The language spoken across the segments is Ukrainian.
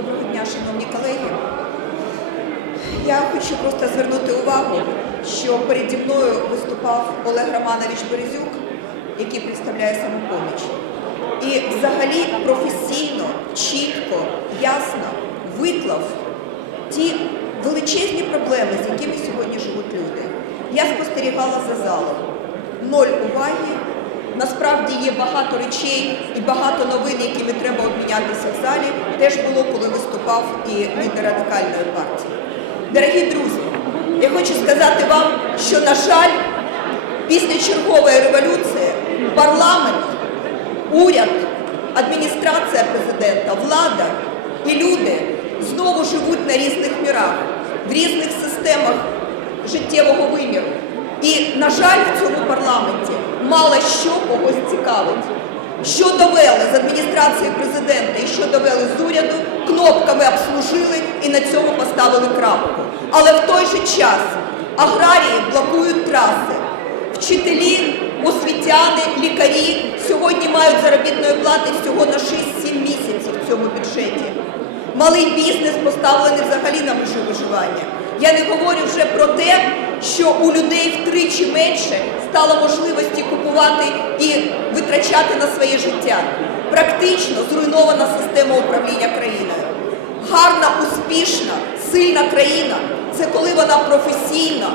Доброго дня, шановні колеги. Я хочу просто звернути увагу, що переді мною виступав Олег Романович Березюк, який представляє самопоміч. І взагалі професійно, чітко, ясно виклав ті величезні проблеми, з якими сьогодні живуть люди. Я спостерігала за залом. Ноль уваги. Насправді є багато речей і багато новин, якими треба обмінятися в залі. Теж було, коли виступав і лідер радикальної партії. Дорогі друзі, я хочу сказати вам, що, на жаль, після чергової революції парламент, уряд, адміністрація президента, влада і люди знову живуть на різних мірах, в різних системах життєвого виміру. І, на жаль, в цьому парламенті мало що когось цікавить. Що довели з адміністрації президента і що довели з уряду, кнопками обслужили і на цьому поставили крапку. Але в той же час аграрії блокують траси, вчителі, освітяни, лікарі сьогодні мають заробітної плати всього на 6-7 місяців в цьому бюджеті. Малий бізнес поставлений взагалі на межу виживання. Я не говорю вже про те, що у людей втричі менше стало можливості купувати і витрачати на своє життя. Практично зруйнована система управління країною. Гарна, успішна, сильна країна це коли вона професійна,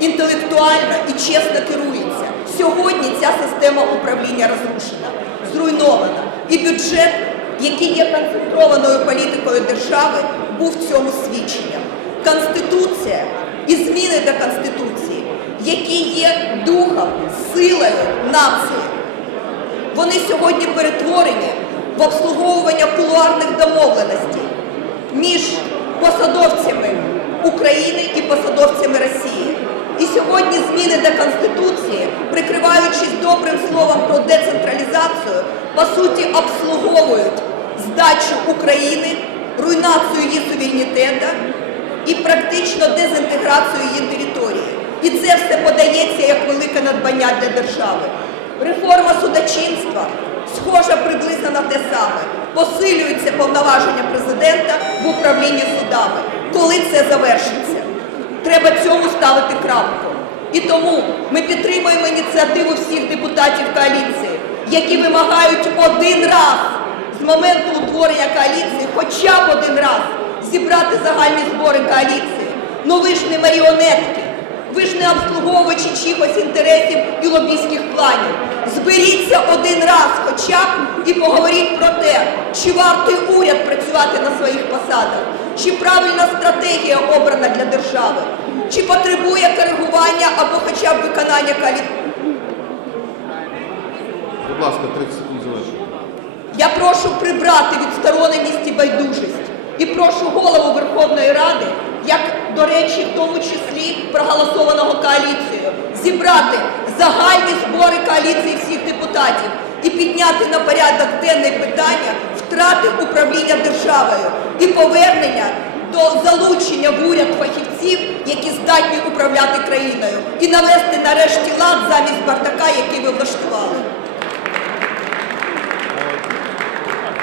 інтелектуальна і чесно керується. Сьогодні ця система управління розрушена, зруйнована. І бюджет, який є концентрованою політикою держави, був цьому свідченням. Конституція і зміни до Конституції, які є духом, силою нації, вони сьогодні перетворені в обслуговування кулуарних домовленостей між посадовцями України і посадовцями Росії. І сьогодні зміни до Конституції, прикриваючись добрим словом про децентралізацію, по суті обслуговують здачу України, руйнацію її суверенітету і практично дезінтеграцію її території. І це все подається як велике надбання для держави. Реформа судочинства схожа приблизно на те саме. Посилюються повноваження президента в управлінні судами. Коли це завершиться? Треба цьому ставити крапку. І тому ми підтримуємо ініціативу всіх депутатів коаліції, які вимагають один раз з моменту утворення коаліції, хоча б один раз зібрати загальні збори коаліції. Ну ви ж не маріонетки. Ви ж не обслуговувачі чихось інтересів і лобійських планів. Зберіться один раз хоча б і поговоріть про те, чи вартий уряд працювати на своїх посадах, чи правильна стратегія обрана для держави, чи потребує коригування або хоча б виконання коаліції. Будь ласка, 30 секунд завершуйте. Я прошу прибрати відстороненість і байдужість. І прошу голову Верховної Ради, як, до речі, в тому числі проголосованого коаліцією, зібрати загальні збори коаліції всіх депутатів і підняти на порядок денне питання втрати управління державою і повернення до залучення в уряд фахівців, які здатні управляти країною, і навести нарешті лад замість бардака, який ви влаштували.